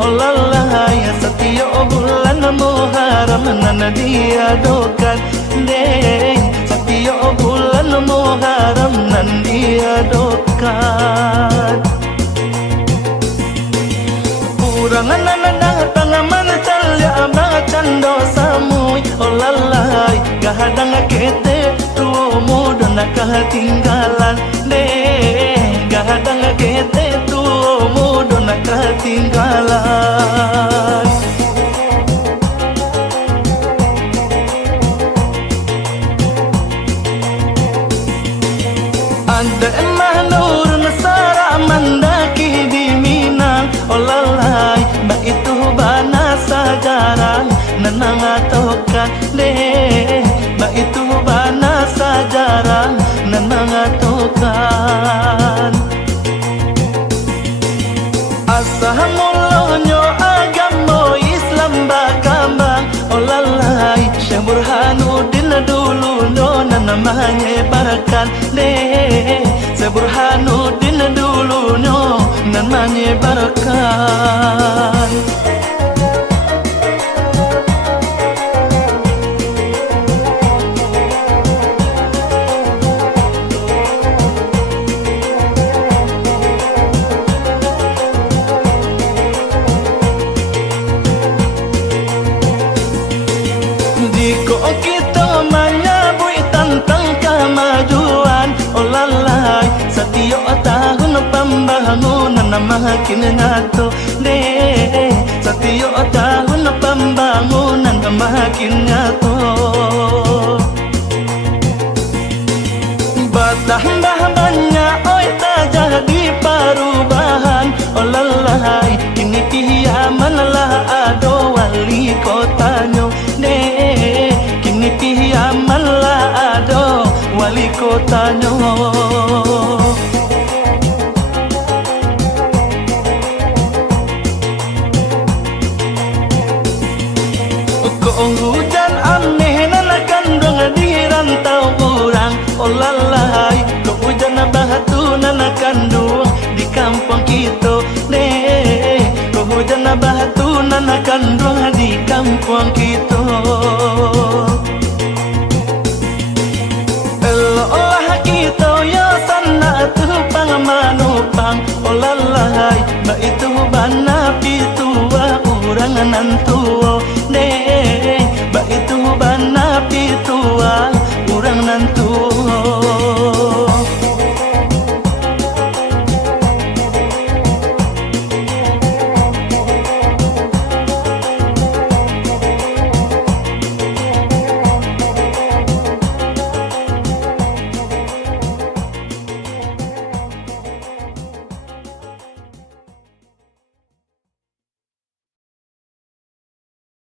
Olalai setiap bulan Muharram nan diadakan deh. Setiap bulan Muharram nan diadakan. Urangan nan datang mancal ya bacan dosa mui. Olalai gahadang kete tu mudah nak ketinggalan deh. Gahadang kete tu mudah nak ketinggalan. Ada emah nur nasara mandaki di Minang. Olalai ba itu bana sajarang nanang atokan deh. Ba itu bana sajarang nanang atokan. Asahamulonyo agamo Islam bakambang. Olalai Syekh Burhanuddin dulu nona namanya barakan deh. Syekh Burhanuddin dulu nona namanya barakan. Jika kita menyambut tentang kemajuan, olalai setiap tahun pembangunan makin nyata deh. Setiap tahun pembangunan makin nyata. Bertambah banyak oi tak jadi perubahan. Olalai kini kiaman lah ada wali kotanya deh. Kini kiaman lah ada wali kotanya. Hujan aneh nak kandung di rantau orang. Olalai hujan batu nak kandung di kampung kita deh. Hujan batu nak kandung di kampung kita. Elolah kita ya sana tu pangamanupang. Olalai ba itu bana pitua orang nantuo.